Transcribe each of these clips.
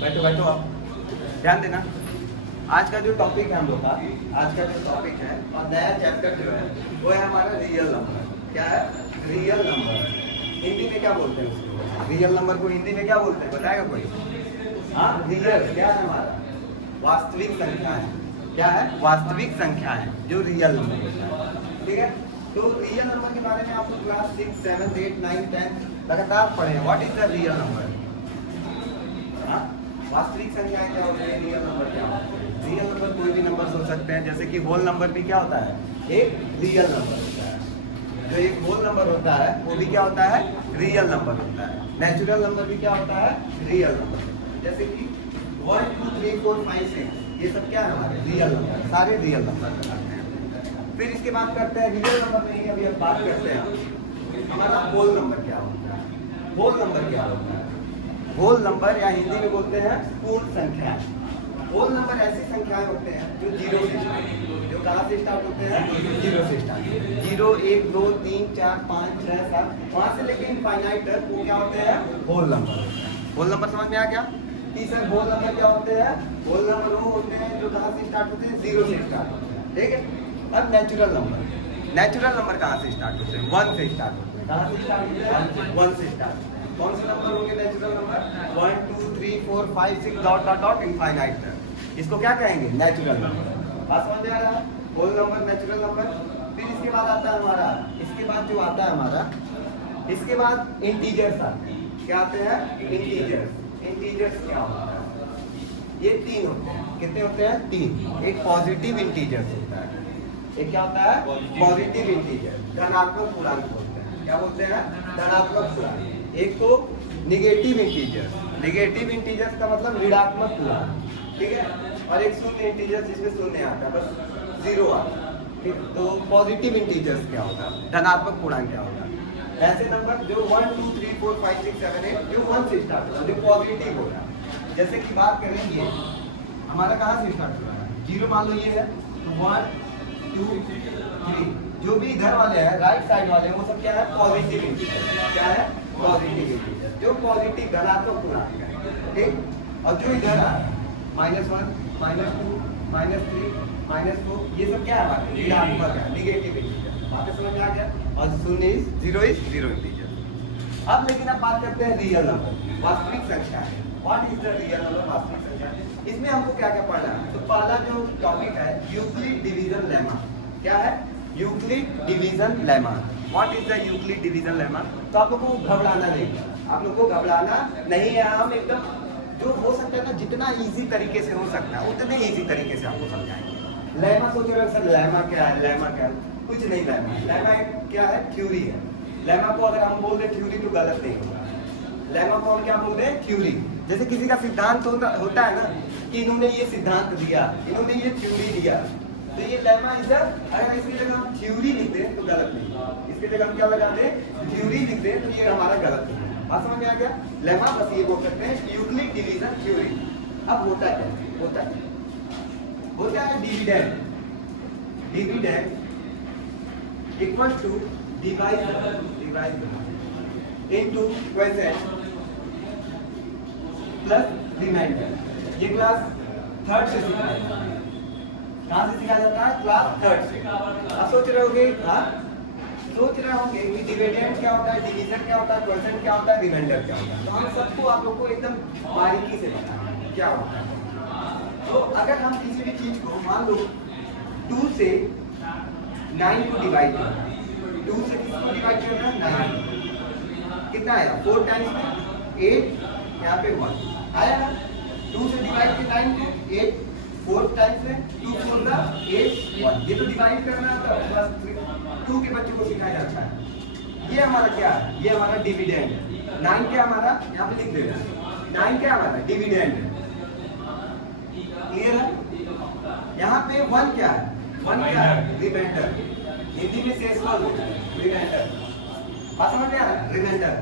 बैठो बैठो आप, ध्यान देना। आज का जो टॉपिक है हम लोग का, आज का जो टॉपिक है और नया चैप्टर जो है वो है हमारा रियल नंबर। क्या है? Real number. हिंदी में क्या बोलते हैं उसको? रियल नंबर को हिंदी में क्या बोलते हैं, बताएगा कोई? हाँ, रियल क्या है हमारा? वास्तविक संख्या है। क्या है? वास्तविक संख्या है जो रियल नंबर होता है। ठीक है, तो रियल नंबर के बारे में आप लोग क्लास 6, 7, 8, 9, 10 लगातार पढ़े हैं। What is the real number? वास्तविक संख्या क्या होती है, रियल नंबर क्या होता है? रियल नंबर कोई भी नंबर हो सकते हैं, जैसे कि होल नंबर भी क्या होता है? एक रियल नंबर होता है। जो एक होल नंबर होता है वो भी क्या होता है? रियल नंबर होता है। नेचुरल नंबर भी क्या होता है? Real number. जैसे कि 1, 2, 3, 4, 5, 6 ये सब क्या है हमारे? रियल नंबर, सारे रियल नंबर बताते हैं। फिर इसके बाद करते हैं रियल नंबर में ही अभी हम बात करते हैं हमारा होल नंबर क्या होता है। होल नंबर क्या होता है? होल नंबर या हिंदी में बोलते हैं पूर्ण संख्या। होल नंबर ऐसी संख्याएं होते हैं जो जीरो से स्टार्ट, जो कहाँ से स्टार्ट होते हैं? जीरो से स्टार्ट। 0, 1, 2, 3, 4, 5, 6, 7 वहाँ से लेके इनफाइनाइट तक वो क्या होते हैं? Whole number. होल नंबर समझ में आ गया? तीसरा होल नंबर क्या होते हैं? होल नंबर वो होते हैं जो कहाँ से स्टार्ट होते हैं? जीरो से स्टार्ट होते हैं। ठीक है, अब नेचुरल नंबर। नेचुरल नंबर कहाँ से स्टार्ट होते हैं? 1 से स्टार्ट होते हैं। कहाँ से स्टार्ट होते हैं? 1 से स्टार्ट। कौन से नंबर होंगे natural number? 1, 2, 3, 4, 5, 6 dot dot dot infinite तक। इसको क्या कहेंगे? Natural number. बात समझ में आ रहा है? Whole number, natural number. फिर इसके बाद आता है हमारा, इसके बाद जो आता है हमारा, इसके बाद इंटीजर्स आते हैं। क्या आते हैं? इंटीजर्स। इंटीजर्स क्या होता है? ये 3 होते हैं। कितने होते हैं? 3। एक पॉजिटिव इंटीजर्स होता है, एक क्या होता है? पॉजिटिव इंटीजर, धनात्मक पूर्णांक बोलते हैं। क्या बोलते हैं? धनात्मक पूर्णांक। एक तो निगेटिव इंटीजर्स। निगेटिव इंटीजर्स का मतलब ऋणात्मक पूर्णांक। ठीक है, और एक शून्य इंटीजर जिसमें शून्य आता है, बस 0 आता है। ठीक, तो पॉजिटिव इंटीजर्स क्या होगा? धनात्मक पूर्णांक क्या होगा? ऐसे नंबर जो 1, 2, 3, 4, 5, 6, 7, 8 जो 1 से स्टार्ट होगा, जो पॉजिटिव होगा। जैसे कि बात करें ये हमारा कहाँ से स्टार्ट हो रहा है? 0 मान लो ये है, तो 1, 2, 3 जो भी इधर वाले हैं, राइट साइड वाले, वो सब क्या है? Positive integer. क्या है? पॉजिटिव इंटीजर, जो पॉजिटिव धनात्मक पूर्णांक है। ठीक, और जो इधर है -1, -2, -3, -4 ये सब क्या है? ऋणात्मक है, निगेटिव इंटीजर। बातें समझ में आ गया? और 0 इज 0 इंटीजर। अब लेकिन अब बात करते हैं रियल नंबर, वास्तविक संख्या है। What is the real number, वास्तविक संख्या? इसमें हमको क्या क्या पढ़ना है? तो पहला जो टॉपिक है यूक्लिड डिवीजन लेमा। क्या है? Euclid division lemma. What is the Euclid division lemma? तो आप लोगों को घबराना नहीं, आप लोगों को घबराना नहीं है। हम एकदम जो हो सकता है ना, जितना इजी तरीके से हो सकता है उतने इजी तरीके से आपको समझाएंगे। लेमा सोच रहे हो सर, लेमा क्या है? लेमा क्या है? कुछ नहीं लेमा। लेमा क्या है? थ्योरी है। लेमा को अगर हम बोल दें थ्योरी तो गलत नहीं होगा। लेमा को हम क्या बोलते हैं? थ्योरी। जैसे किसी का सिद्धांत होता है ना, कि इन्होंने ये सिद्धांत दिया, इन्होंने ये थ्योरी दिया, तो ये लेमा इज अगर इसकी जगह हम थ्योरी लिख दें तो गलत नहीं। इसकी जगह हम क्या लगा दें? थ्योरी लिख दें तो ये हमारा गलत नहीं। बात समझ में आ गया? लेमा बस ये बोल सकते हैं यूक्लिड डिवीजन थ्योरी। अब होता क्या है? होता है dividend. Dividend equals to divide into quotient plus remainder. ये क्लास 3rd से सिखाया जाता है। कहाँ से सिखाया जाता है? क्लास 3rd से। अब सोच रहे होंगे, हाँ सोच रहे होंगे कि डिविडेंड क्या होता है, डिवीजन क्या होता है, क्वोशिएंट क्या होता है, रिमाइंडर क्या होता है। तो हम सबको आप लोगों को एकदम बारीकी से बताएंगे क्या होता है। तो अगर हम किसी भी चीज को मान लो 2 से 9 को डिवाइड करना है, 2 से किसको डिवाइड करना है? 9। कितना आया? 4 टाइम्स 8, यहाँ पे 1 आया ना। 2 से डिवाइड किया 9 को 8, 4 टाइम्स में 2 4 8 1। ये तो डिवाइड करना था, बस 2 के बच्चों को सिखाया जाता है। ये हमारा क्या है? ये हमारा डिविडेंड है। 9 क्या हमारा? यहाँ पे लिख देना, 9 क्या हमारा? डिविडेंड है। क्लियर है? यहाँ पे 1 क्या है? 1 क्या है? रिमाइंडर। हिंदी में शेषफल रिमाइंडर। बात समझ में आ रहा है? रिमाइंडर।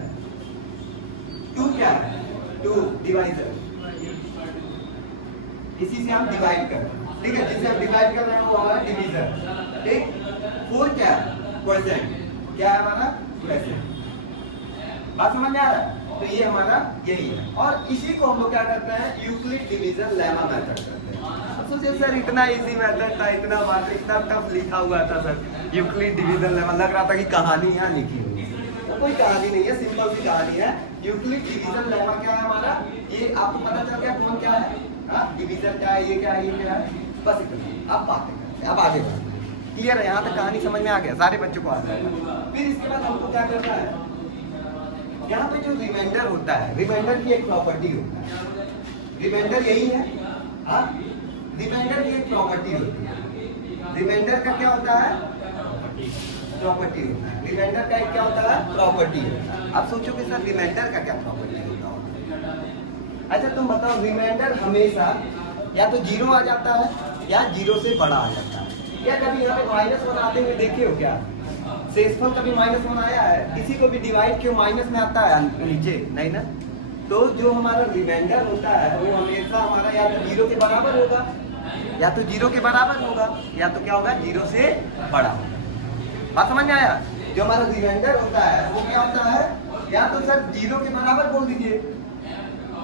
2 क्या है? 2 डिवाइजर। इसी से हम डिवाइड कर रहे हैं। ठीक है, जिससे हम डिवाइड कर रहे हैं वो हमारा डिवीजन। ठीक, 4 क्या है? क्वोशिएंट। क्या है हमारा? क्वोशिएंट। बात समझ में आ रहा है? तो ये हमारा यही है, और इसी को हम लोग क्या करते हैं, यूक्लिड डिवीजन लेमा मेथड करते हैं। अब सोचिए सर इतना इजी मेथड था, इतना बात इतना टफ लिखा हुआ था सर, यूक्लिड डिवीजन लेमा, लग रहा था कि कहानी यहाँ लिखी हुई है। तो कोई कहानी नहीं है, सिंपल सी कहानी है। यूक्लिड डिवीजन लेमा क्या है हमारा, ये आपको पता चल गया कौन क्या है, डिवीजन क्या है, ये क्या है, ये क्या है, बस इतना। अब बातें करते हैं, अब आगे बढ़ते हैं। क्लियर है, यहाँ तक कहानी समझ में आ गया, सारे बच्चों को आ जाएगा। फिर इसके बाद हमको क्या करना है, यहाँ पे जो रिमाइंडर होता है, रिमाइंडर की एक प्रॉपर्टी होता है, रिमाइंडर यही है, हाँ, रिमाइंडर की एक प्रॉपर्टी होती है। रिमाइंडर का क्या होता है, प्रॉपर्टी होता है। रिमाइंडर का एक क्या होता है, प्रॉपर्टी होता है। अब सोचो कि सर रिमाइंडर का क्या प्रॉपर्टी होता है। अच्छा तुम बताओ, रिमाइंडर हमेशा या तो जीरो आ जाता है या जीरो से बड़ा आ जाता है। क्या कभी यहाँ पे -1 आते हुए देखे हो क्या, शेषफल कभी -1 आया है, किसी को भी डिवाइड क्यों माइनस में आता है नीचे, नहीं ना। तो जो हमारा रिमाइंडर होता है वो हमेशा हमारा या तो जीरो के बराबर होगा, या तो जीरो के बराबर होगा, या तो क्या होगा, जीरो से बड़ा होगा। बात समझ में आया। जो हमारा रिमाइंडर होता है वो क्या होता है, या तो सर जीरो के बराबर बोल दीजिए,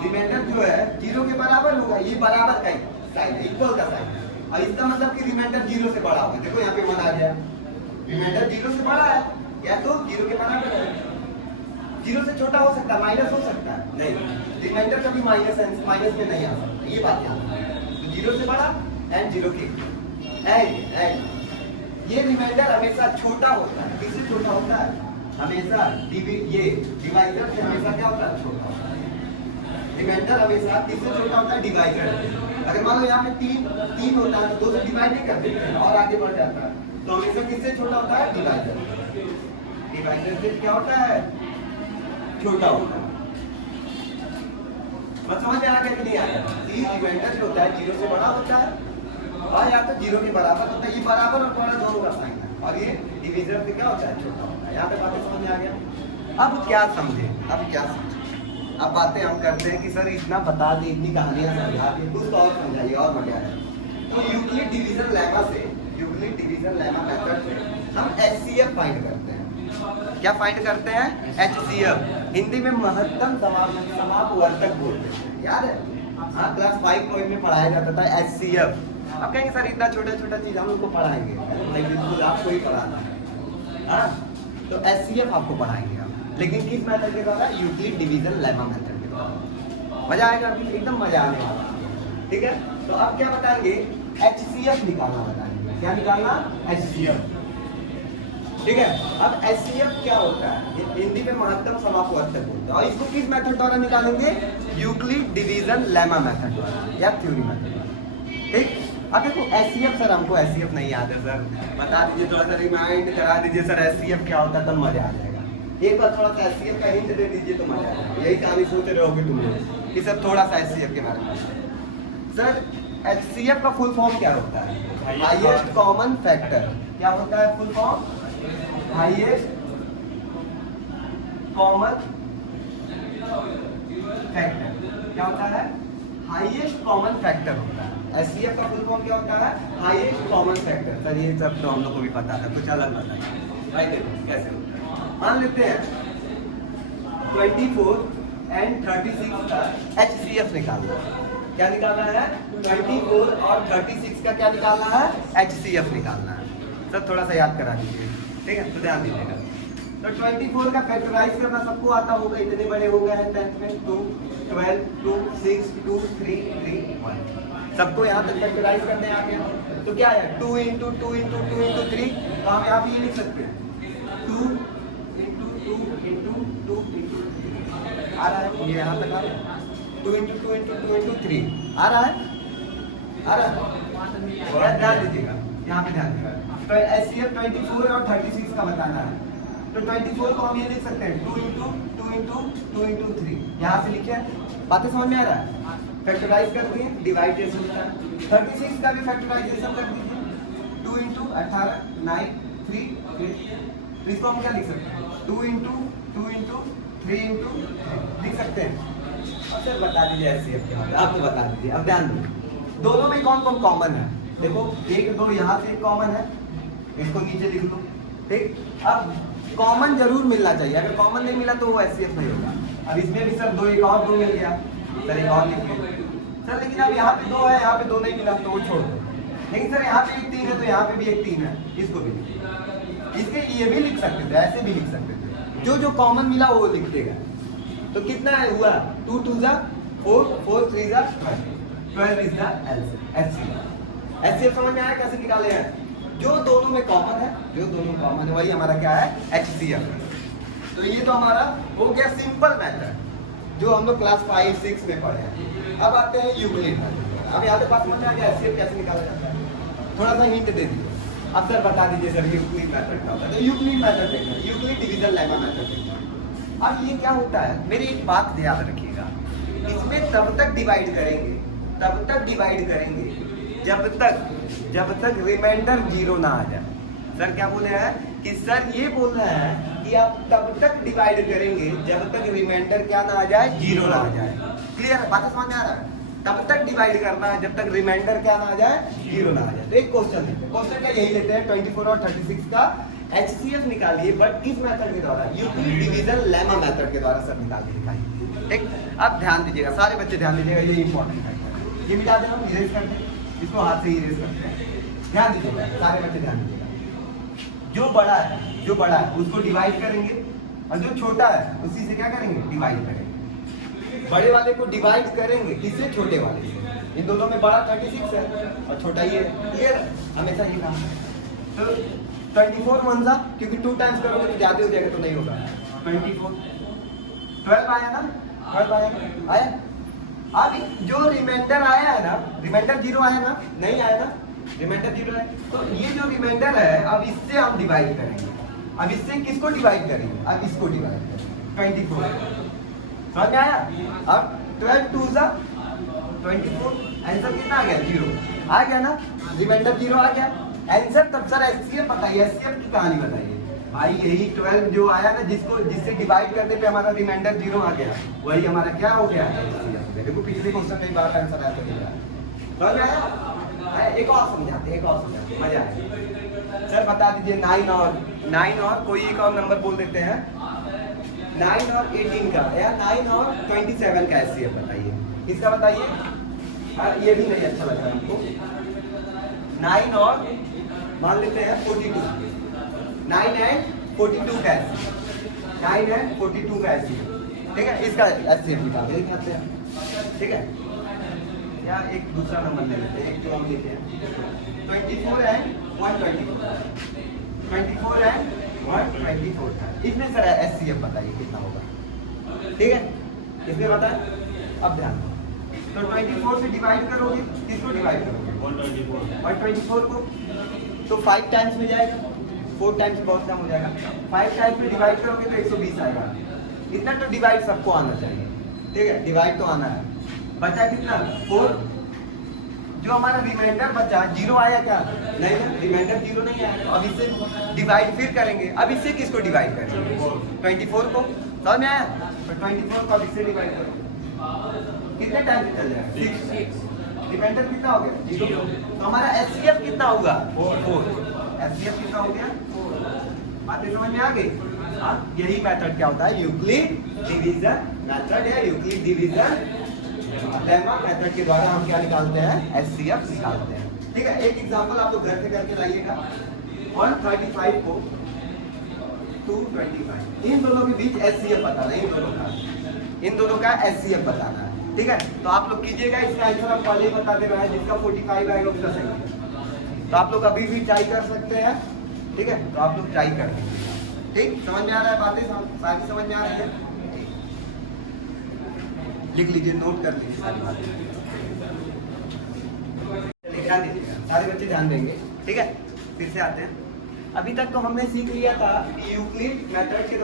रिमाइंडर जो है जीरो के बराबर होगा, ये बराबर का साइन है, इक्वल का साइन है, और इसका मतलब कि रिमाइंडर जीरो से बड़ा होगा। देखो यहाँ पे 1 आ गया, रिमाइंडर जीरो से बड़ा है या तो जीरो के बराबर है। जीरो से छोटा हो सकता है, माइनस हो सकता है, नहीं, रिमाइंडर कभी माइनस में नहीं आ सकता, ये बात याद है। तो जीरो से बड़ा एंड जीरो के एंड ये रिमाइंडर हमेशा छोटा होता है। किससे छोटा होता है, हमेशा ये डिवाइजर से हमेशा क्या होता है, छोटा होता है। रिमाइंडर हमेशा किससे छोटा होता है, डिवाइजर। अगर मान लो यहाँ पे तीन होता है तो 2 से डिवाइड नहीं कर देते हैं और आगे बढ़ जाता है, तो हमेशा किससे छोटा होता है, डिवाइजर। डिवाइजर से क्या होता है, छोटा होता है। बस समझ में आ गया कि नहीं आ गया। रिमाइंडर जो होता है जीरो से बड़ा होता है और या तो जीरो के बराबर होता है, ये बराबर और बड़ा दोनों का साइन है, और ये डिवीजन से क्या होता है, छोटा होता है। यहाँ पे बातें समझ में आ गया। अब क्या समझे, अब बातें हम करते हैं कि सर इतना बता दी, इतनी कहानियां समझा दी, कुछ तो और समझाइए और मजा आए। तो यूक्लिड डिवीजन लेमा से, यूक्लिड डिवीजन लेमा मेथड से हम HCF फाइंड करते हैं। क्या फाइंड करते हैं, HCF, हिंदी में महत्तम समापवर्तक बोलते हैं, याद है। हाँ, क्लास 5 में पढ़ाया जाता था HCF। अब कहेंगे सर इतना छोटा छोटा चीज हम उनको पढ़ाएंगे, नहीं बिल्कुल आपको ही पढ़ाना है। हाँ, तो HCF आपको पढ़ाएंगे हम, लेकिन किस मेथड के द्वारा, यूक्लिड डिवीजन लेमा मेथड के द्वारा। मजा आएगा, अभी एकदम मजा आने वाला, ठीक है। तो अब क्या बताएंगे, HCF निकालना बताएंगे। क्या निकालना, HCF, ठीक है। अब HCF क्या होता है, ये हिंदी में महत्तम समापवर्तक होता है, और इसको किस मेथड द्वारा निकालेंगे, यूक्लिड डिवीजन लेमा मेथड द्वारा या थ्योरी मेथड द्वारा, ठीक। अब देखो HCF, सर हमको HCF नहीं याद है सर, बता दीजिए, थोड़ा सा रिमाइंड करा दीजिए सर HCF क्या होता है, तब मजा आ जाएगा। एक बार थोड़ा सा HCF का हिंट दे दीजिए तो मजा आएगा। यही कहानी सोच रहोगे तुम लोग कि सर थोड़ा सा HCF के बारे में। सर HCF का फुल फॉर्म क्या होता है, हाईएस्ट कॉमन फैक्टर। क्या होता है full form, highest common factor. क्या होता है, हाईएस्ट कॉमन फैक्टर होता है। HCF का फुल फॉर्म क्या होता है, हाईएस्ट कॉमन फैक्टर। सर ये सब तो हम लोग को भी पता है, कुछ अलग बताइए भाई, देखो कैसे होता है। मान लेते हैं 24 एंड 36 का HCF निकालना है। क्या निकालना है, 24 और 36 का क्या निकालना है, HCF निकालना है। सर थोड़ा सा याद करा दीजिए, ठीक है, तो ध्यान दीजिएगा। तो 24 का फैक्टराइज करना सबको आता होगा, इतने बड़े हो गए हैं 10th में, 2, 12, 2, 6, 2, 3, 3, 1, सबको यहाँ तक फैक्टराइज करने आ गया। तो क्या है, 2 × 2 × 2 × 3, तो हम यहाँ पे ये लिख सकते हैं 2 × 2 × 2 × 3 आ रहा है, ये यहाँ तक आ रहा है, 2 × 2 × 2 × 3 आ रहा है, ध्यान दीजिएगा, यहाँ पे ध्यान दीजिएगा। तो HCF 24 और 36 का बताना है, तो 24 को हम ये लिख सकते हैं 2 × 2 × 2 × 3, यहाँ से लिखे। बातें समझ में आ रहा है, फैक्टराइज कर दिए, डिवाइडेशन होता है। 36 का भी फैक्टराइजेशन कर दीजिए, 2 × 18 9 3 8, इसको हम क्या लिख सकते हैं, 2 × 2 × 3 × लिख सकते हैं। और सर बता दीजिए HCF क्या होता है, आप तो बता दीजिए। अब ध्यान दो, दोनों में कौन कौन कॉमन है, देखो 1 2 यहाँ से कॉमन है, इसको नीचे लिख लो, ठीक। अब कॉमन जरूर मिलना चाहिए, अगर कॉमन नहीं मिला तो वो HCF नहीं होगा। अब इसमें भी सर 2 एक और 2 मिल गया, सर एक और लिख लें सर, लेकिन अब यहाँ पे 2 है, यहाँ पे 2 नहीं मिला तो वो छोड़ दो। लेकिन सर यहाँ पे एक 3 है तो यहाँ पे भी एक 3 है, इसको भी लिख, इसके ये भी लिख सकते थे, ऐसे भी लिख सकते थे, जो जो कॉमन मिला वो लिख देगा। तो कितना है हुआ 2 2 जा 4 4 3 जा 12 इज द एचसीएफ। एचसीएफ समझ में आया कैसे निकाले हैं? जो दोनों में कॉमन है, जो दोनों कॉमन है वही हमारा क्या है एचसीएफ। तो ये तो हमारा हो गया सिंपल मेथड जो हम लोग क्लास 5 6 में पढ़े हैं। अब आते हैं यूक्लिड मेथड। अब यहाँ पे बात समझ में आ गया एचसीएफ कैसे निकाला जाता है? थोड़ा सा हिंट दे दीजिए। अब सर बता दीजिए सर यूक्लिड मेथड क्या होता है? तो यूक्लिड मेथड देखना है, यूक्लिड डिवीजन लेमा मेथड देखना है। अब ये क्या होता है, मेरी एक बात याद रखिएगा, इसमें तब तक डिवाइड करेंगे जब तक रिमाइंडर 0 ना आ जाए। सर क्या बोले हैं कि सर ये बोल रहे हैं कि आप तब तक डिवाइड करेंगे जब तक रिमाइंडर क्या ना आ जाए, 0 ना आ जाए। क्लियर है? बात समझ में आ रहा है? तब तक डिवाइड करना है जब तक रिमाइंडर क्या ना आ जाए, 0 ना आ जाए। तो एक क्वेश्चन लेते हैं, क्वेश्चन का यही लेते हैं 24 और 36 का एचसीएफ निकालिए, बट किस मेथड के द्वारा? यूक्लिड डिवीजन लेमा मेथड के द्वारा सर निकाल के दिखाइए। ठीक, अब ध्यान दीजिएगा, सारे बच्चे ध्यान दीजिएगा, ये इंपॉर्टेंट है। ये मिटा देना, इरेज कर दें, इसको हाथ से इरेज करते हैं। ध्यान दीजिएगा, सारे बच्चे ध्यान दीजिएगा। जो बड़ा है उसको डिवाइड करेंगे और जो छोटा है उसी से क्या करेंगे, डिवाइड करेंगे। बड़े वाले को डिवाइड करेंगे किससे? छोटे वाले से। इन दोनों में बड़ा 36 है और छोटा ये। क्लियर? हमेशा ये काम। तो 24 1 जा, क्योंकि 2 टाइम्स करोगे तो ज्यादा हो जाएगा, तो नहीं होगा। 24 12 आया ना, 12 आया। अब जो रिमाइंडर आया है ना, रिमाइंडर 0 आया ना, नहीं आया ना, रिमाइंडर 0 है। तो ये जो रिमाइंडर है अब इससे हम डिवाइड करेंगे। अब इससे किसको डिवाइड करेंगे? अब इसको डिवाइड करेंगे 24। समझ में आया? अब 12 2 जा 24, आंसर कितना आ गया? 0 आ गया ना, रिमाइंडर 0 आ गया। आंसर तब सर एचसीएफ बताइए, एचसीएफ की कहानी बताइए भाई। यही 12 जो आया ना, जिससे डिवाइड करने पे हमारा रिमाइंडर 0 आ गया, वही हमारा क्या हो गया? देखो पिछले क्वेश्चन कई बार आंसर आया तो समझ आया। एक और समझाते, मजा आएगा। सर बता दीजिए 9 और कोई एक और नंबर बोल देते हैं, 9 और 18 का या 9 और 27 का एचसीएफ बताइए। इसका बताइए। ये भी नहीं अच्छा लग रहा है हमको। 9 और मान लेते हैं 42, 9 एंड 42 का एचसीएफ, 9 एंड 42 का एचसीएफ। ठीक है, इसका एचसीएफ निकाल के दिखाते हैं। ठीक है, या एक दूसरा नंबर ले लेते हैं, एक जो हम लेते हैं 24 एंड 124, 24 एंड 124। इसमें सर एचसीएफ बताइए कितना होगा? ठीक है, इसमें बताएं। अब ध्यान दो, तो 24 से डिवाइड करोगे, किसको डिवाइड करोगे? 124 को। तो 5 टाइम्स में जाएगा, 4 टाइम्स बहुत कम हो जाएगा। 5 टाइम्स में डिवाइड करोगे तो 120 आएगा। इतना तो डिवाइड सबको आना चाहिए। ठीक है, डिवाइड तो आना है। बचा कितना? 4। जो हमारा रिमाइंडर बचा 0 आया क्या? नहीं ना, रिमाइंडर 0 नहीं आया। अब इससे डिवाइड फिर करेंगे। अब इससे किसको डिवाइड करेंगे? 24 को। समझ में आया? तो 24 को अब इससे डिवाइड करो, कितने टाइम चल जाएगा? 6। रिमाइंडर कितना हो गया? 0। तो हमारा एचसीएफ कितना होगा? 4। एचसीएफ कितना हो गया? 4। बातें समझ में आ गई? यही मेथड क्या होता है? यूक्लिड डिवीजन मेथड है। यूक्लिड डिवीजन लेमा मेथड के द्वारा हम क्या निकालते हैं? एचसीएफ निकालते हैं। ठीक है, एक एग्जांपल आप लोग घर से करके लाइएगा। 135 को 225, इन दोनों के बीच एचसीएफ बताना है। इन दोनों का एचसीएफ बताना है। ठीक है, तो आप लोग कीजिएगा। इसका आंसर हम पहले ही बता दे रहे हैं, जिसका 45 आएगा उसका सही है। तो आप लोग अभी भी ट्राई कर सकते हैं। ठीक है, तो आप लोग ट्राई कर लीजिए। ठीक, समझ में आ रहा है? बातें सारी समझ में आ रही है? लिख लीजिए, नोट कर लीजिए सारी बातें, ध्यान दीजिएगा, सारे बच्चे ध्यान देंगे। ठीक है, फिर से आते हैं। अभी तक तो हमने सीख लिया था कि यूक्लिड मेथड के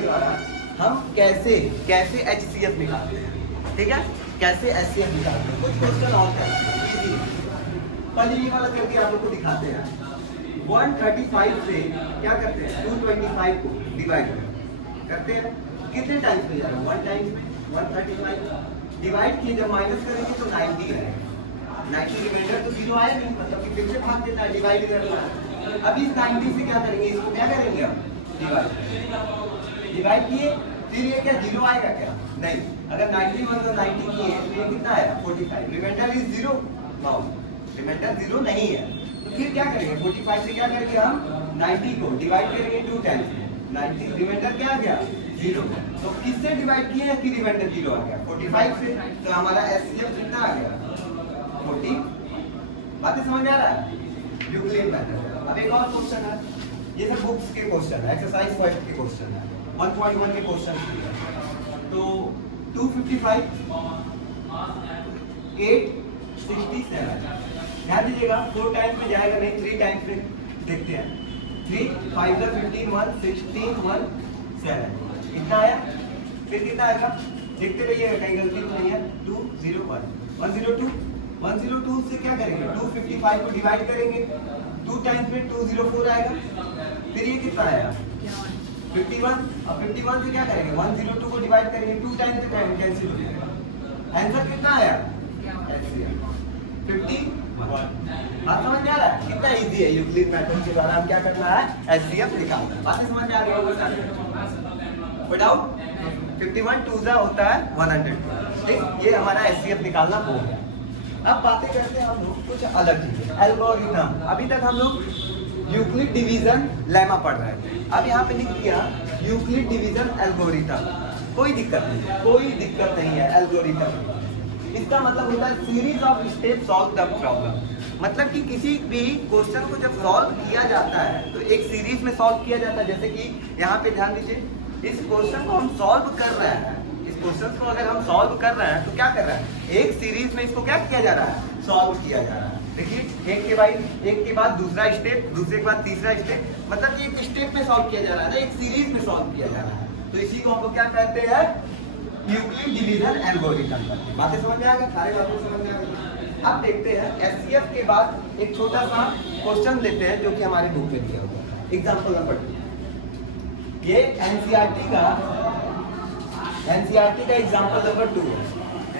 द्वारा हम कैसे एचसीएफ निकालते हैं। ठीक है, कैसे एचसीएफ निकालते हैं। कुछ क्वेश्चन और करते हैं, पहले ये वाला करके आप लोग को दिखाते हैं। 135 से क्या करते हैं? 225 को डिवाइड करते हैं। कितने टाइम्स में जाएगा? 1 टाइम्स में 135 डिवाइड किए, जब माइनस करेंगे तो 90 रहेगा। 90 रिमाइंडर तो 0 आया नहीं, मतलब कि फिर से भाग देना है, डिवाइड करना है। अब इस 90 से क्या करेंगे? इसको क्या करेंगे? अब डिवाइड किए, फिर ये क्या जीरो आएगा क्या? नहीं। अगर 91 तो 90 की है तो ये कितना आएगा? 45। Remainder is zero? No, remainder zero नहीं है। तो फिर क्या करेंगे? 45 से क्या करेंगे हम? 90 को डिवाइड करेंगे 2 टाइम्स। 90 रिमाइंडर क्या आ गया? जीरो। तो किससे डिवाइड किए कि रिमाइंडर जीरो आ गया? 45 से। तो हमारा एचसीएफ कितना आ गया? 40। बातें समझ में आ रहा है? Euclid method. अब एक और क्वेश्चन है, ये सब बुक्स के क्वेश्चन है, एक्सरसाइज 5 के क्वेश्चन है, 1.1 के क्वेश्चन है। तो 255 867, ध्यान दीजिएगा 4 टाइम्स में जाएगा नहीं, 3 टाइम्स में देखते हैं। 3 5 15 1 16 1 7 कितना आया? फिर कितना आएगा? देखते रहिएगा कहीं गलती तो नहीं है। 201 102 102 से क्या करेंगे? 255 को डिवाइड करेंगे 2 टाइम्स में 204 आएगा। फिर ये कितना आया? 51। अब 51 से क्या करेंगे? 102 को डिवाइड करेंगे 2 टाइम्स से कैंसिल हो जाएगा। आंसर कितना आया? 51। बात समझ में आ रहा है? कितना इजी है यूक्लिड मेथड के द्वारा हम क्या करना है? एचसीएफ निकालना है। बातें समझ में आ रही होगी? विदाउट 51 2 जा होता है 100। ठीक, ये हमारा एचसीएफ निकालना हो गया। अब बातें करते हैं हम लोग कुछ अलग चीजें, एल्गोरिथम। अभी तक हम लोग यूक्लिड डिवीजन लेमा पढ़ रहे थे। अब यहाँ पे लिख दिया यूक्लिड डिवीजन एल्गोरिथम। कोई दिक्कत नहीं, कोई दिक्कत नहीं है। एल्गोरिथम इसका मतलब होता है series of step solve the problem. मतलब कि किसी भी क्वेश्चन को जब सॉल्व किया जाता है तो एक सीरीज में सॉल्व किया जाता है। जैसे कि यहाँ पे ध्यान दीजिए, इस क्वेश्चन को हम सॉल्व कर रहे हैं, इस क्वेश्चन को अगर हम सॉल्व कर रहे हैं तो क्या कर रहे हैं? एक सीरीज में इसको क्या किया जा रहा है? सॉल्व किया जा रहा है। देखिए एक के बाद दूसरा स्टेप, दूसरे के बाद तीसरा स्टेप, मतलब कि एक स्टेप में सॉल्व किया जा रहा है ना, एक सीरीज में सॉल्व किया जा रहा है। तो इसी को हम लोग क्या कहते हैं? Euclid division algorithm. बातें समझ में आ गई? सारी बातें समझ में आ गई। अब देखते हैं एचसीएफ के बाद एक छोटा सा क्वेश्चन लेते हैं जो कि हमारे बुक में दिया हुआ है। एग्जांपल नंबर 2, ये एनसीईआरटी का एग्जांपल नंबर 2 है।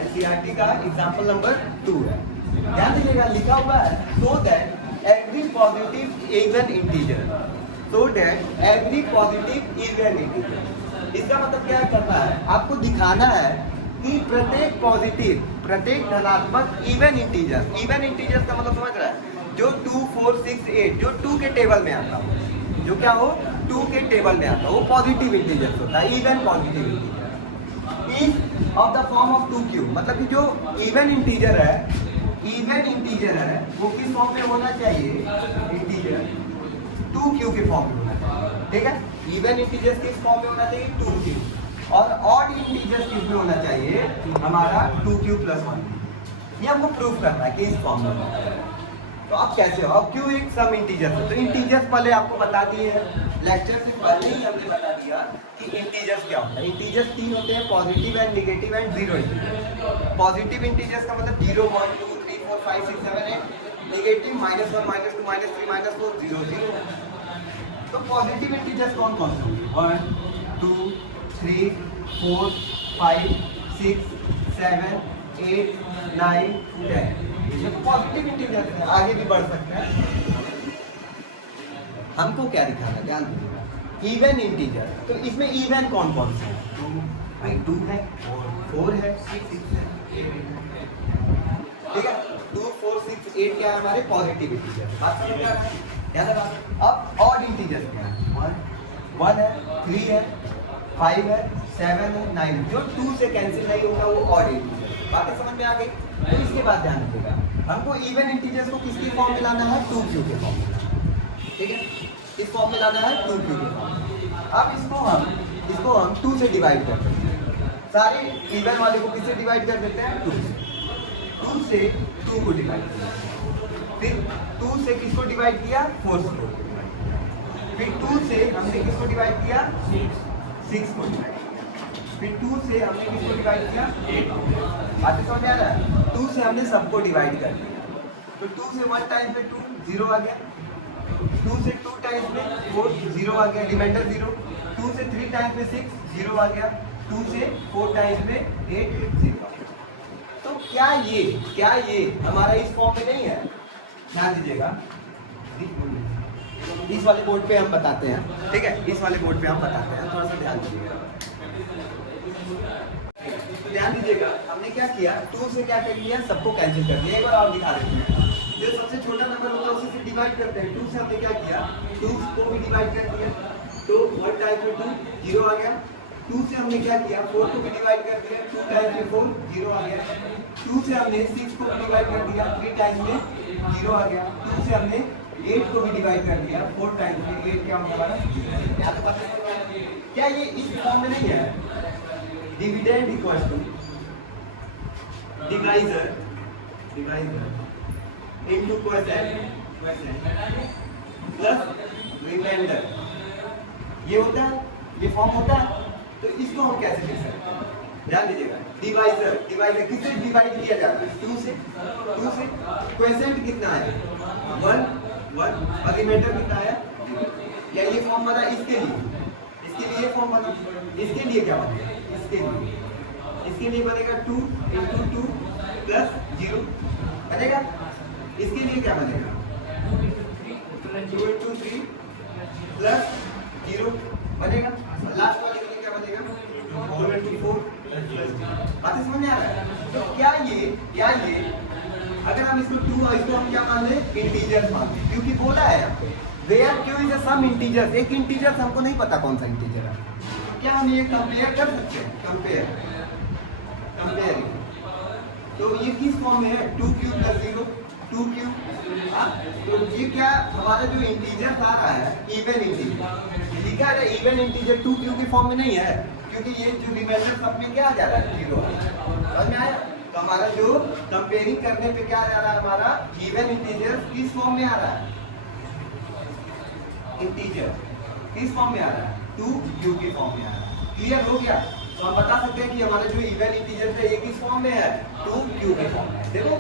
एनसीईआरटी का एग्जांपल नंबर 2 है। ध्यान दीजिएगा, लिखा हुआ है so that every positive is an integer. So that every positive is an integer. इसका मतलब क्या करना है? आपको दिखाना है कि प्रत्येक पॉजिटिव, प्रत्येक धनात्मक इवन इंटीजर्स का मतलब समझ रहा है? जो 2 4 6 8 जो 2 के टेबल में आता हो, जो क्या हो 2 के टेबल में आता हो, वो पॉजिटिव इंटीजर्स होता है, even positive integer. Is of the form of 2q, मतलब कि जो इवन इंटीजर है वो किस फॉर्म में होना चाहिए? इंटीजर 2q के फॉर्म में होना चाहिए। ठीक है, इवन इंटीजर्स किस फॉर्म में होना चाहिए? 2q। और ऑड इंटीजर्स किस में होना चाहिए? हमारा 2q + 1। ये हमको प्रूव करना है कि इस फॉर्म में होना चाहिए। तो अब कैसे हो? अब q एक सम इंटीजर है, तो इंटीजर्स पहले आपको बता दिए हैं, लेक्चर से पहले ही हमने बता दिया कि इंटीजर्स क्या होता है। इंटीजर्स 3 होते हैं, positive and negative and zero integer. Positive integers का मतलब 0 1 2 3 4 5 6 7 8, नेगेटिव -1 -2 -3 -4 0 0। तो पॉजिटिव इंटीजर्स कौन कौन से होंगे? 1 2 3 4 5 6 7 8 9 10। ये पॉजिटिव इंटीजर्स हैं, आगे भी बढ़ सकते हैं। हमको क्या दिखाना है? ध्यान दीजिएगा, इवन इंटीजर। तो इसमें इवन कौन कौन से हैं? 2 है और 4 है, 6 है। ठीक है, 2 4 6 8 क्या है? हमारे पॉजिटिव इंटीजर। बात समझ में आ रहा है? याद रखा। अब ऑड इंटीजर क्या है? 1 है, 3 है, 5 है, 7 है, 9। जो 2 से कैंसिल नहीं होगा वो ऑड इंटीजर। बातें समझ में आ गई? तो इसके बाद ध्यान रखिएगा, हमको इवन इंटीजर्स को किसकी फॉर्म में लाना है? 2q के फॉर्म में। ठीक है, इस फॉर्म में लाना है 2q के फॉर्म। अब इसको हम 2 से डिवाइड कर देते हैं। सारे इवन वाले को किससे डिवाइड कर देते हैं? 2 से। 2 से 2 को डिवाइड किया, फिर 2 से किसको डिवाइड किया? 4 से। फिर 2 से हमने किसको डिवाइड किया? 6 को डिवाइड किया। फिर 2 से हमने किसको डिवाइड किया? 8। बातें समझ में आ रहा है? 2 से हमने सबको डिवाइड कर दिया। तो 2 से 1 टाइम्स पे 2 0 आ गया, 2 से 2 टाइम्स पे 4 0 आ गया, रिमाइंडर 0। 2 से 3 टाइम्स पे 6 0 आ गया, 2 से 4 टाइम्स पे 8 0 आ गया। तो क्या ये हमारा इस फॉर्म में नहीं है? ध्यान दीजिएगा, इस वाले बोर्ड पे हम बताते हैं। ठीक है, इस वाले बोर्ड पे हम बताते हैं, थोड़ा सा ध्यान दीजिएगा। तो ध्यान दीजिएगा, हमने क्या किया, 2 से क्या कर लिया, सबको कैंसिल कर दिया। एक बार और दिखा देते हैं, जो सबसे छोटा नंबर होता है उसी से डिवाइड करते हैं। 2 से हमने क्या किया, 2 को भी डिवाइड कर दिया, तो 1 टाइम्स में 2 0 आ गया। 2 से हमने क्या किया, 4 को भी डिवाइड कर दिया, 2 टाइम्स में 4 0 आ गया। 2 से हमने 6 को भी डिवाइड कर दिया, 3 टाइम्स में 0 आ गया। 2 से हमने 8 को भी डिवाइड कर दिया, 4 टाइम्स में 8 क्या होगा हमारा, यहाँ पे पता है क्या, ये इस फॉर्म में नहीं है। Dividend equals to divisor into quotient plus remainder, ये होता है, ये फॉर्म होता है। तो इसको हम कैसे लिख सकते हैं, ध्यान दीजिएगा। डिवाइजर किससे डिवाइड किया जाता है, 2 से। क्वोशिएंट कितना है, 1 और रिमाइंडर कितना है, क्या ये फॉर्म बना इसके लिए ये फॉर्म बना, इसके लिए क्या बनेगा, इसके लिए बनेगा 2 × 2 प्लस 0 बनेगा। इसके लिए क्या बनेगा, 2 × 3 प्लस 0 बनेगा। लास्ट वाले के लिए क्या बनेगा, 4 × 4 प्लस 0। बातें समझ में आ रहा है। तो क्या ये अगर हम इसको 2 और इसको हम क्या मान लें, इंटीजर्स मान लें, क्योंकि बोला है आपको where Q is some integers. एक इंटीजर हमको नहीं पता कौन सा इंटीजर है, क्या हम ये कंपेयर कर सकते हैं, कंपेयर। तो ये किस फॉर्म में है, 2q + 0 2q। तो ये क्या हमारा जो इंटीजर आ रहा है, इवन इंटीजर लिखा है, इवन इंटीजर 2q की फॉर्म में नहीं है, क्योंकि ये जो रिमाइंडर सब में क्या आ जा रहा है, 0 समझ में आया। तो हमारा जो कंपेयरिंग करने पे क्या आ जा रहा है, हमारा इवन इंटीजर किस फॉर्म में आ रहा है, इंटीजर किस फॉर्म में आ रहा है, 2q की फॉर्म में आ रहा है। क्लियर हो गया। तो हम बता सकते हैं कि हमारा जो इवन इंटीजर है ये किस फॉर्म में है, 2q के फॉर्म में। देखो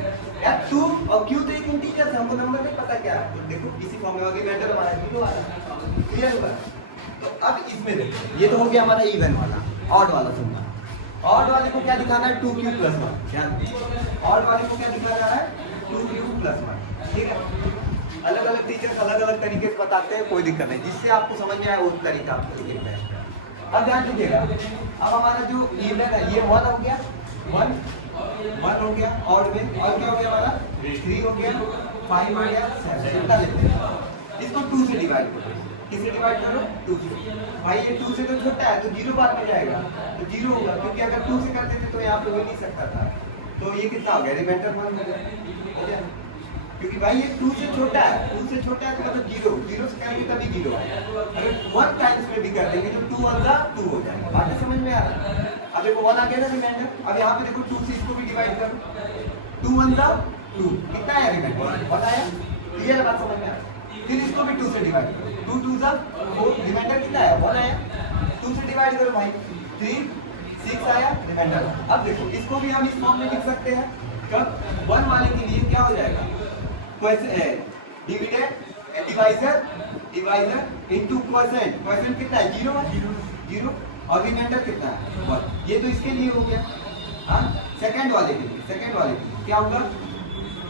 यार 2 और q तो एक इंटीजर है, हमको नंबर नहीं पता क्या है, तो देखो इसी फॉर्म में होगी, मेंटल हमारा 0 आ रहा है। क्लियर हुआ। तो अब इसमें देखो, ये तो हो गया हमारा इवन वाला। ऑड वाला सुनना, ऑड वाले को क्या दिखाना है, 2q + 1। ध्यान, ऑड वाले को क्या दिखाना है, 2q + 1। ठीक है। अलग अलग टीचर्स अलग अलग तरीके से बताते हैं, कोई दिक्कत नहीं, जिससे आपको समझ में आए वो तरीका आपको लिखना है। अब ध्यान दीजिएगा, अब हमारा जो इवन है ये 1 हो गया, 1 हो गया, और में और क्या हो गया हमारा, 3 हो गया, 5 हो गया, 7। कितना लेते हैं, इसको 2 से डिवाइड करो। किससे डिवाइड करो, 2 से। भाई ये 2 से तो छोटा है, तो 0 बाद में जाएगा, तो 0 होगा, क्योंकि अगर 2 से करते थे तो यहाँ पे हो नहीं सकता था। तो ये कितना हो गया, रिमाइंडर 1 हो गया, क्योंकि भाई ये 2 से छोटा है, 2 से छोटा है तो मतलब 0 से करेंगे तभी 0 आएगा। अगर 1 टाइम्स में भी कर देंगे तो 2 × 2 हो जाएगा। बातें समझ में आ रहा है। अब देखो 1 आ गया ना रिमाइंडर। अब यहाँ पे देखो 2 से इसको भी डिवाइड करो, 2 × 2 कितना है, रिमाइंडर 1 आया। क्लियर बात समझ में आ रहा है। फिर इसको भी 2 से डिवाइड करो, 2 × 2 = 4, रिमाइंडर कितना है, 1 आया। 2 से डिवाइड करो भाई, 3 6 आया रिमाइंडर। अब देखो इसको भी हम इस फॉर्म में लिख सकते हैं, कब, 1 वाले के लिए क्या हो जाएगा, डिवाइजर इनटू क्वोशिएंट कितना है, 0 और रिमाइंडर कितना है, 1। ये तो इसके लिए हो गया। हाँ, सेकंड वाले के लिए क्या होगा,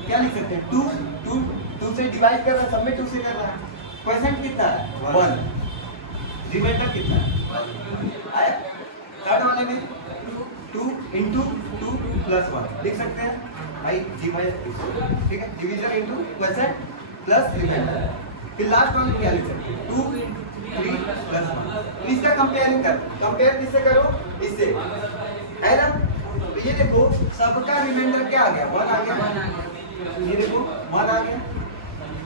क्या लिख सकते हैं, 2 से डिवाइड कर रहा है, सब में 2 से कर रहा है। क्वोशिएंट कितना है, 1, रिमाइंडर कितना है, थर्ड वाले में 2 × 2 + 1 लिख सकते हैं भाई, ठीक है, divisor into quotient plus remainder. फिर लास्ट वाले में क्या लिख सकते हैं, 2 3 + 1। तो इसका कंपेयर किससे करो, इससे, है ना। तो ये देखो सबका रिमाइंडर क्या आ गया, 1 आ गया। ये देखो 1 आ गया,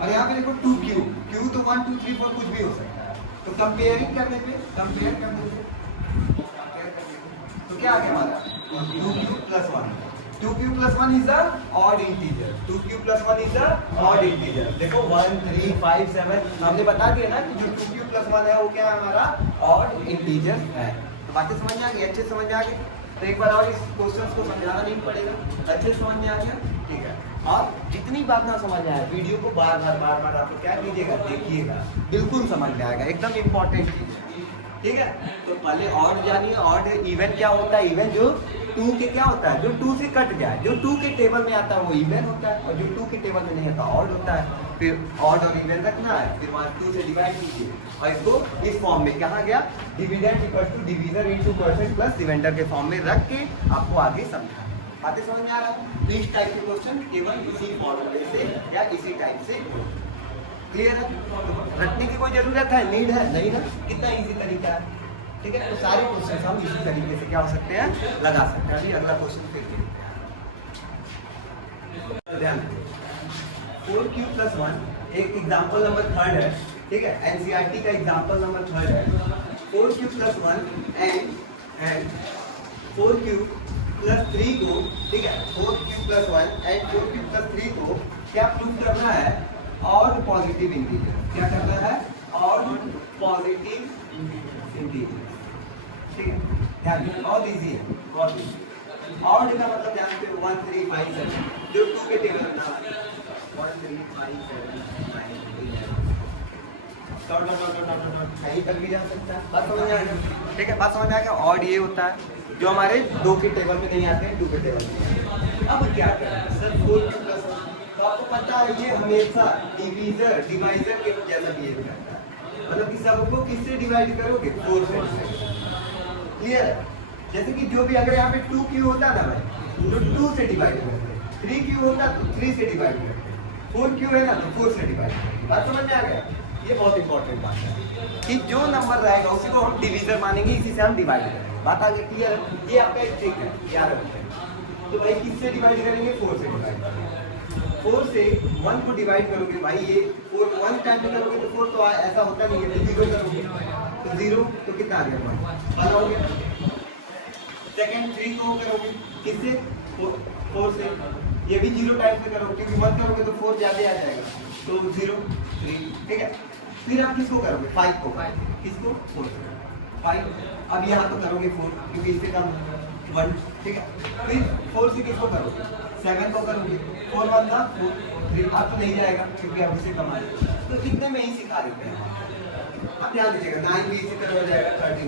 और यहाँ पे देखो 2q तो 1 2 3 4 कुछ भी हो सकता है। तो कंपेयर करने पे तो क्या आ गया हमारा, 2q + 1। 2q + 1 is the odd integer. 2q + 1 is the odd integer. देखो 1 3 5 7 हमने बता दिया ना कि जो 2q + 1 है वो क्या है, हमारा odd integer है। तो बातें समझ में आ गई, अच्छे समझ में आ गई। तो एक बार और इस क्वेश्चन को समझाना नहीं पड़ेगा, अच्छे समझ में आ गया, ठीक है। और जितनी बात ना समझ आए, वीडियो को बार बार आप क्या कीजिएगा, देखिएगा, बिल्कुल समझ में आएगा, एकदम इम्पोर्टेंट चीज है। ठीक है, तो पहले ऑड जानिए। ऑड इवन क्या होता है? इवन जो 2 के क्या होता है, जो 2 से कट गया है, जो 2 के टेबल में आता है वो इवन होता है, और जो 2 के टेबल में नहीं आता ऑड होता है। फिर ऑड और इवन रखना है, फिर वहाँ 2 से डिवाइड कीजिए और इसको इस फॉर्म में कहा गया dividend equal to divisor into percent plus dividend के फॉर्म में रख के आपको आगे समझा। बातें समझ में आ रहा है? तो इस टाइप के क्वेश्चन केवल इसी फॉर्मूले से या इसी टाइप से क्लियर है। तो रखने की कोई जरूरत है, नीड है नहीं ना? कितना इजी तरीका है, ठीक है। तो सारे क्वेश्चन हम इसी तरीके से क्या हो सकते हैं, लगा सकते हैं। अभी अगला क्वेश्चन फिर ध्यान 4q + 1 एक एग्जांपल नंबर 3 है, ठीक है। एनसीईआरटी का एग्जांपल नंबर 3 है। 4q + 1 एंड 4q + 3 को, ठीक है, 4q + 1 एंड 4q + 3 को क्या प्रूव करना है? और पॉजिटिव इंटीजर। क्या करना है? और पॉजिटिव इंटीजर, ठीक है। ध्यान दीजिए, बहुत इजी है, बहुत इजी। और का मतलब जानते हो 1 3 5 7, जो 2 के टेबल में था 1 3 5 7 9 डॉट कहीं तक भी जा सकता है। बात समझ में आ गई, ठीक है। बात समझ में आ गया। और ये होता है जो हमारे 2 के टेबल में नहीं आते हैं, 2 के टेबल में। अब क्या करें सर? 4q + 1 तो आपको पता है ये हमेशा डिवीजर डिवाइजर के जैसा बिहेव करता है। मतलब कि सबको किससे डिवाइड करोगे? 4 से। क्लियर है? जैसे कि जो भी अगर यहाँ पे 2q होता है ना भाई, तो 2 से डिवाइड करते हैं। 3q होता तो 3 से डिवाइड करते हैं। 4q है ना तो 4 से डिवाइड करते हैं। बात समझ में आ गया? ये बहुत इंपॉर्टेंट बात है कि जो नंबर रहेगा उसी को हम डिवीजर मानेंगे, इसी से हम डिवाइड करेंगे। बात आगे क्लियर है? ये आपका एक ट्रिक है, याद रखिए। तो भाई किससे डिवाइड करेंगे? 4 से डिवाइड करेंगे। 4 से 1 को डिवाइड करोगे भाई, ये 4 1 टाइम में करोगे तो 4 तो ऐसा होता नहीं है, तो 0 करोगे तो 0 तो कितना आ गया? 1 हो गया। सेकंड 3 को करोगे किससे? 4 से। ये भी 0 टाइम से करोगे, क्योंकि 1 करोगे तो 4 ज्यादा आ जाएगा, तो 0 3, ठीक है। फिर आप किसको करोगे? 5 को। किसको? 4 से 5। अब यहाँ तो करोगे 4, क्योंकि इससे कम 1, ठीक है। फिर 4 से किसको करोगे? 7 को करोगे। 4 1 था 4 3, अब तो नहीं जाएगा क्योंकि अब इसे कम आएगा। तो इतने में ही सिखा देते हैं। अब ध्यान दीजिएगा, 9 भी इसी तरह हो जाएगा, 13 भी।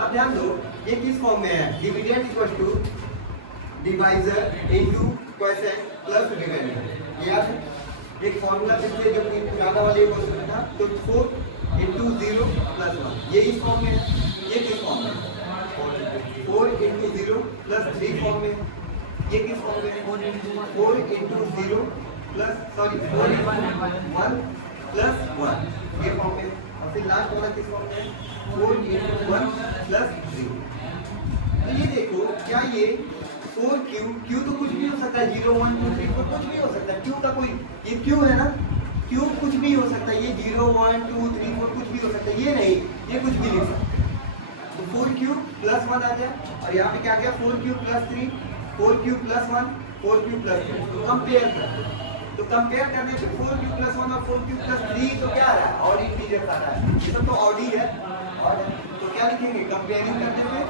अब ध्यान दो, ये किस फॉर्म में है? Dividend equal to divisor into quotient plus dividend. ये याद है? एक फॉर्मूला पिछले जो पुराना वाले क्वेश्चन था, तो 4 इंटू 0 प्लस 1, ये इस फॉर्म में है। ये किस फॉर्म में है? 4 इंटू 0 प्लस 3 फॉर्म में। ये किस फॉर्म में है? 4 इंटू 0 प्लस 4 1 प्लस 1, ये फॉर्म में। और फिर लास्ट वाला किस फॉर्म में है? 4 इंटू 1 प्लस 0। तो ये देखो, क्या ये 4q तो कुछ भी हो सकता है, 0 1 2 3 4 कुछ भी हो सकता है। q का कोई, ये q है ना, q कुछ भी हो सकता है। ये 0 1 2 3 4 कुछ भी हो सकता है, ये नहीं, ये कुछ भी लिख सकते हैं। तो 4q + 1 आ गया, और यहाँ पे क्या आ गया? 4q + 3, 4q + 1, 4q + 2। तो कंपेयर करते हैं, तो कंपेयर करने से 4q + 1 और 4q + 3 तो क्या आ रहा है? ऑड इंटीजर आ रहा है। ये सब तो ऑड ही है। और तो क्या लिखेंगे? कंपेयरिंग करते हुए,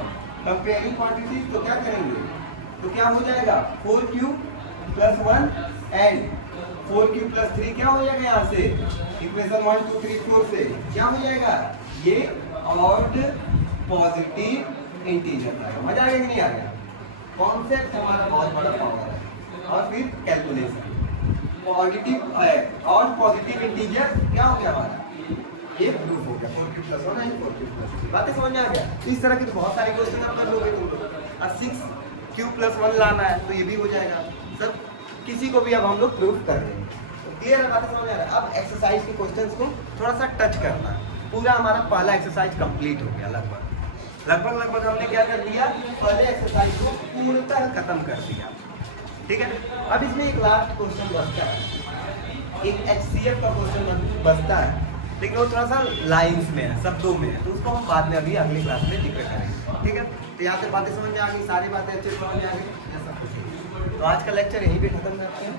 कंपेयरिंग क्वांटिटी, तो क्या करेंगे? तो क्या हो जाएगा? 4q + 1 एंड 4q + 3 क्या हो जाएगा? यहाँ से इक्वेशन 1 2 3 4 से क्या हो जाएगा? ये ऑड पॉजिटिव इंटीजर आएगा। मजा आएगा कि नहीं आएगा? कॉन्सेप्ट हमारा बहुत बड़ा पावर है। और फिर कैलकुलेशन पॉजिटिव है और पॉजिटिव इंटीजर क्या हो गया हमारा? ये प्रूफ हो गया। 4q + 1 and 4q + 3। बातें समझ में आ गया? इस तरह के तो बहुत सारे क्वेश्चन आप कर लोगे तुम लोग। और 6q + 1 लाना है तो ये भी हो जाएगा। सब किसी को भी अब हम लोग प्रूफ कर रहे हैं। तो क्लियर है? बातें समझ में आ रहा है? अब एक्सरसाइज के क्वेश्चंस को थोड़ा सा टच करना है। पूरा हमारा पहला एक्सरसाइज कंप्लीट हो गया लगभग हमने क्या कर दिया? पहले एक्सरसाइज को पूर्णतः खत्म कर दिया, ठीक है। अब इसमें एक लास्ट क्वेश्चन बचता है, एक HCF का क्वेश्चन बचता है, लेकिन वो थोड़ा सा लाइंस में है, शब्दों में है, तो उसको हम बाद में अभी अगली क्लास में जिक्र करेंगे, ठीक है। तो यहाँ से बातें समझ में आ गई, सारी बातें अच्छे से समझ में आ गई। तो आज का लेक्चर यहीं पे खत्म करते हैं।